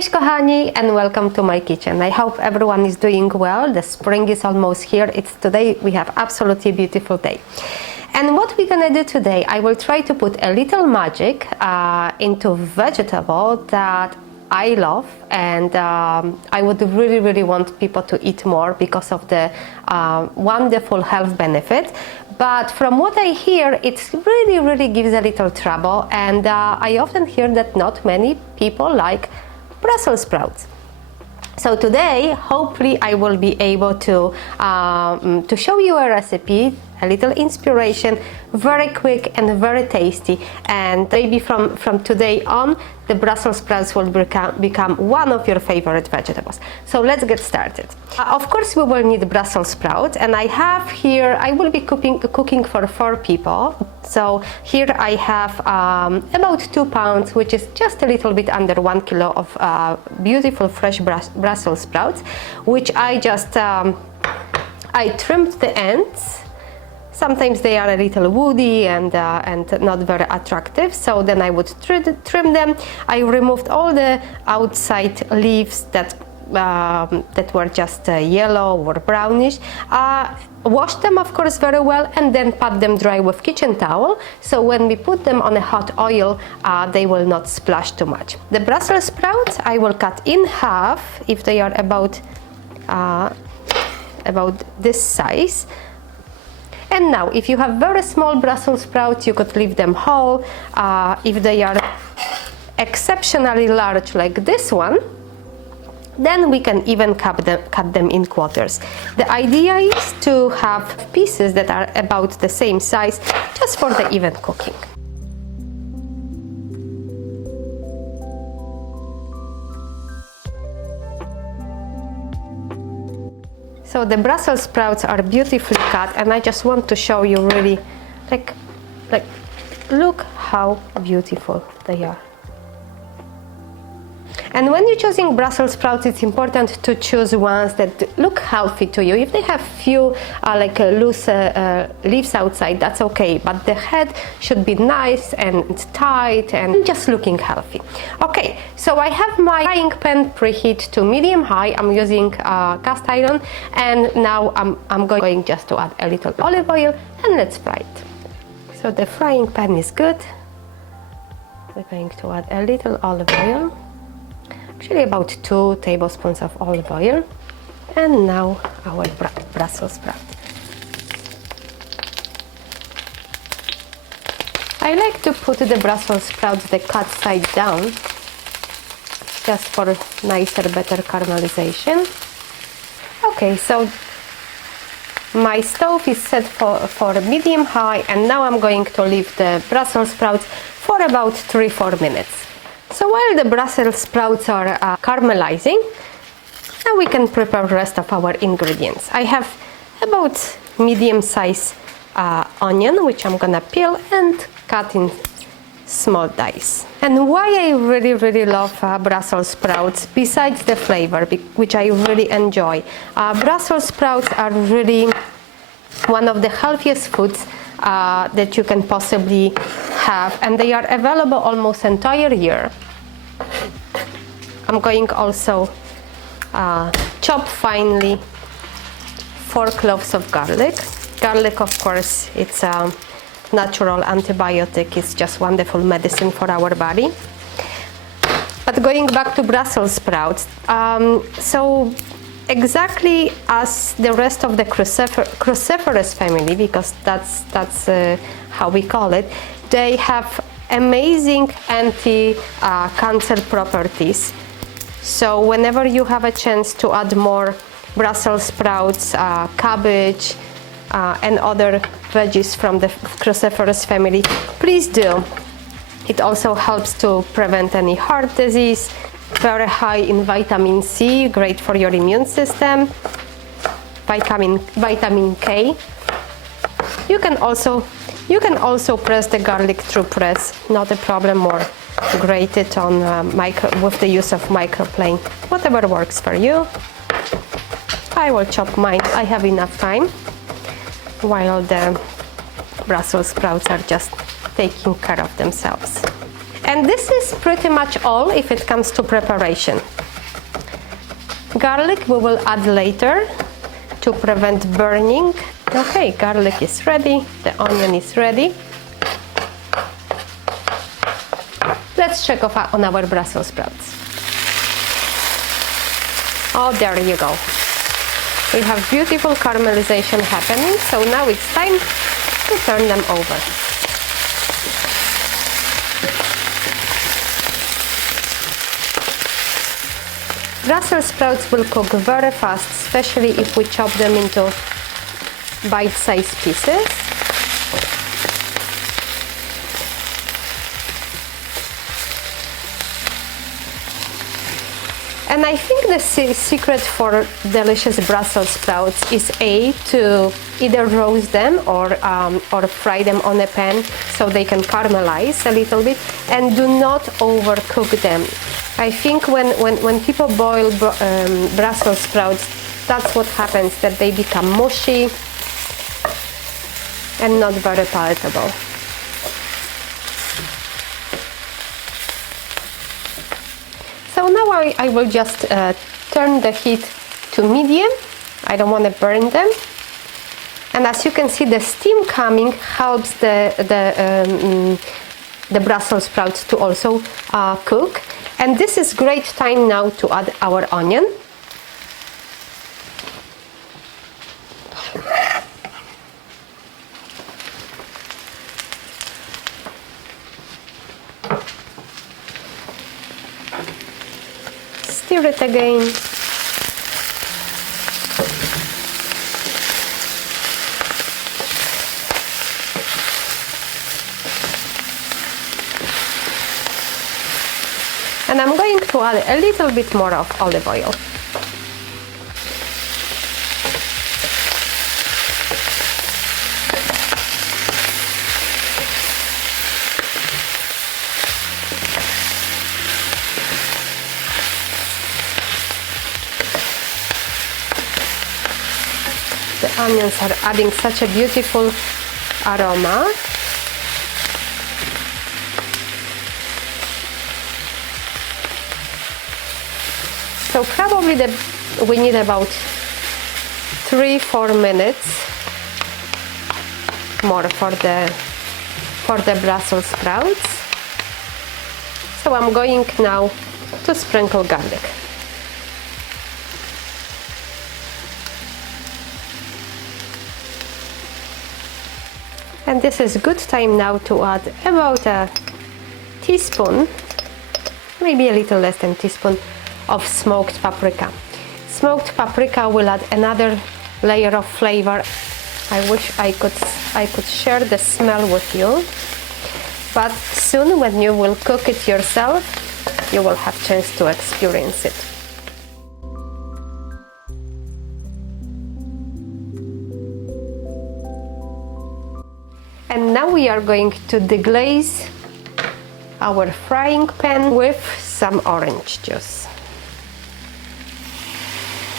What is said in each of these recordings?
Cześć kochani and welcome to my kitchen. I hope everyone is doing well. The spring is almost here. It's today we have absolutely beautiful day. And what we're gonna do today, I will try to put a little magic into vegetable that I love, and I would really want people to eat more because of the wonderful health benefit. But from what I hear, it really gives a little trouble, and I often hear that not many people like Brussels sprouts. So today, hopefully, I will be able to show you a recipe, a little inspiration, very quick and very tasty. And maybe from today on, the Brussels sprouts will become one of your favorite vegetables. So let's get started. Of course, we will need Brussels sprouts, and I have here, I will be cooking for 4 people. So here I have about 2 pounds, which is just a little bit under 1 kilo of beautiful fresh Brussels sprouts, which I just I trimmed the ends. Sometimes they are a little woody and not very attractive, so then I would trim them. I removed all the outside leaves that were just yellow or brownish. Washed them, of course, very well, and then pat them dry with kitchen towel, so when we put them on a hot oil, they will not splash too much. The Brussels sprouts I will cut in half if they are about this size. And now, if you have very small Brussels sprouts, you could leave them whole. If they are exceptionally large, like this one, then we can even cut them in quarters. The idea is to have pieces that are about the same size, just for the even cooking. So the Brussels sprouts are beautifully cut, and I just want to show you really, like look how beautiful they are. And when you're choosing Brussels sprouts, it's important to choose ones that look healthy to you. If they have few loose leaves outside, that's okay, but the head should be nice and tight and just looking healthy. Okay, so I have my frying pan preheat to medium high. I'm using cast iron, and now I'm going just to add a little olive oil, and let's fry it. So the frying pan is good. We're going to add a little olive oil. Actually about 2 tablespoons of olive oil, and now our Brussels sprout. I like to put the Brussels sprouts the cut side down, just for nicer, better caramelization. Okay, so my stove is set for medium high, and now I'm going to leave the Brussels sprouts for about 3-4 minutes. So while the Brussels sprouts are caramelizing, now we can prepare the rest of our ingredients. I have about medium-sized onion, which I'm gonna peel and cut in small dice. And why I really love Brussels sprouts, besides the flavor, which I really enjoy, Brussels sprouts are really one of the healthiest foods that you can possibly have, and they are available almost entire year. I'm going also chop finely 4 cloves of garlic. Garlic, of course, it's a natural antibiotic. It's just wonderful medicine for our body. But going back to Brussels sprouts, so exactly as the rest of the cruciferous family, because that's how we call it, they have amazing anti-cancer properties. So whenever you have a chance to add more Brussels sprouts, cabbage, and other veggies from the cruciferous family, please do. It also helps to prevent any heart disease. Very high in vitamin C, great for your immune system. Vitamin K. You can also press the garlic through press, not a problem, or grate it on with the use of microplane. Whatever works for you. I will chop mine. I have enough time while the Brussels sprouts are just taking care of themselves. And this is pretty much all if it comes to preparation. Garlic we will add later to prevent burning. Okay, garlic is ready, the onion is ready. Let's check on our Brussels sprouts. Oh, there you go. We have beautiful caramelization happening, so now it's time to turn them over. Brussels sprouts will cook very fast, especially if we chop them into bite-sized pieces. And I think the secret for delicious Brussels sprouts is to either roast them or fry them on a pan so they can caramelize a little bit, and do not overcook them. I think when people boil Brussels sprouts, that's what happens, that they become mushy and not very palatable. So now I will just turn the heat to medium. I don't want to burn them. And as you can see, the steam coming helps the Brussels sprouts to also cook. And this is great time now to add our onion. Stir it again. And I'm going to add a little bit more of olive oil. The onions are adding such a beautiful aroma. So probably we need about 3-4 minutes more for the Brussels sprouts. So I'm going now to sprinkle garlic. And this is a good time now to add about a teaspoon, maybe a little less than a teaspoon, of smoked paprika. Smoked paprika will add another layer of flavor. I wish I could share the smell with you, but soon when you will cook it yourself, you will have a chance to experience it. And now we are going to deglaze our frying pan with some orange juice.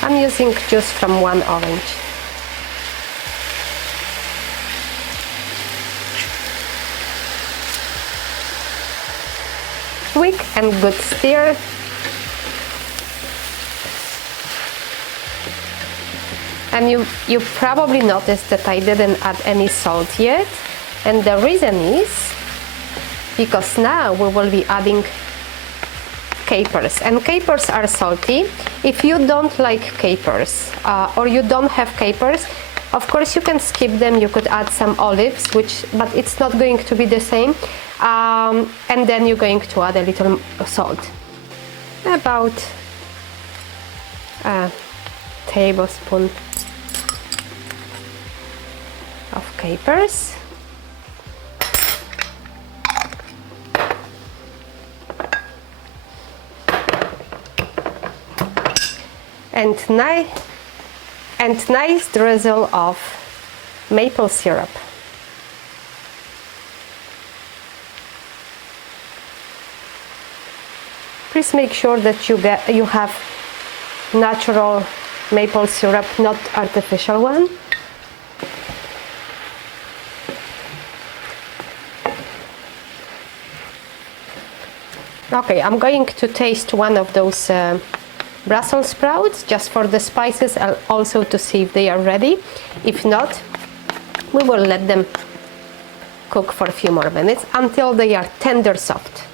I'm using juice from one orange. Quick and good stir. And you probably noticed that I didn't add any salt yet. And the reason is because now we will be adding capers, and capers are salty. If you don't like capers or you don't have capers, of course you can skip them. You could add some olives, but it's not going to be the same. And then you're going to add a little salt, about a tablespoon of capers. And nice drizzle of maple syrup. Please make sure that you have natural maple syrup, not artificial one. Okay, I'm going to taste one of those Brussels sprouts just for the spices and also to see if they are ready. If not, we will let them cook for a few more minutes until they are tender soft.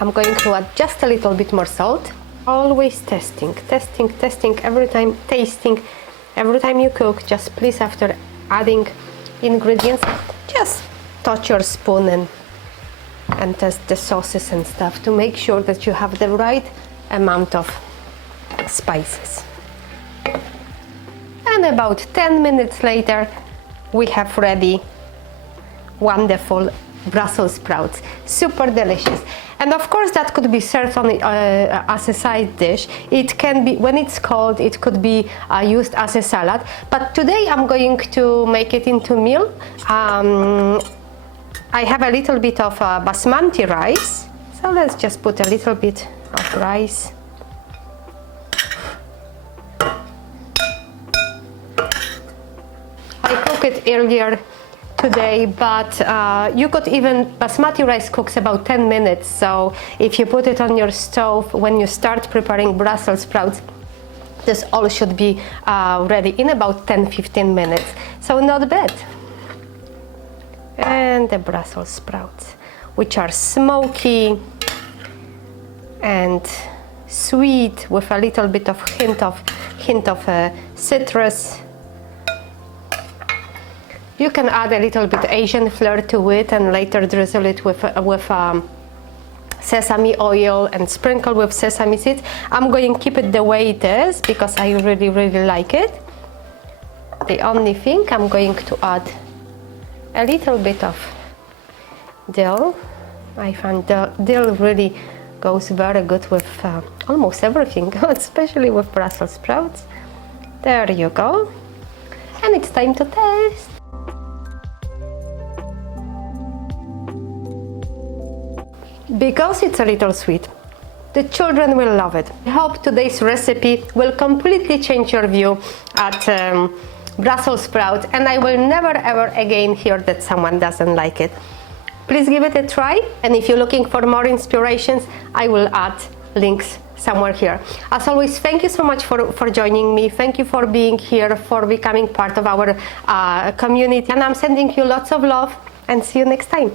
I'm going to add just a little bit more salt. Always testing every time, tasting every time you cook. Just please, after adding ingredients, just touch your spoon and test the sauces and stuff to make sure that you have the right amount of spices. And about 10 minutes later, we have ready wonderful Brussels sprouts, super delicious. And of course that could be served on as a side dish. It can be, when it's cold, it could be used as a salad. But today I'm going to make it into meal. I have a little bit of basmati rice, so let's just put a little bit of rice. I cooked it earlier today, but you could even, basmati rice cooks about 10 minutes, so if you put it on your stove when you start preparing Brussels sprouts, this all should be ready in about 10-15 minutes, so not bad. And the Brussels sprouts, which are smoky and sweet with a little bit of hint of citrus. You can add a little bit Asian flair to it and later drizzle it with sesame oil and sprinkle with sesame seeds. I'm going to keep it the way it is because I really like it. The only thing, I'm going to add a little bit of dill. I find dill really goes very good with almost everything, especially with Brussels sprouts. There you go. And it's time to taste. Because it's a little sweet, the children will love it. I hope today's recipe will completely change your view at Brussels sprouts, and I will never ever again hear that someone doesn't like it. Please give it a try, and if you're looking for more inspirations, I will add links somewhere here. As always, thank you so much for joining me. Thank you for being here, for becoming part of our community, and I'm sending you lots of love, and see you next time.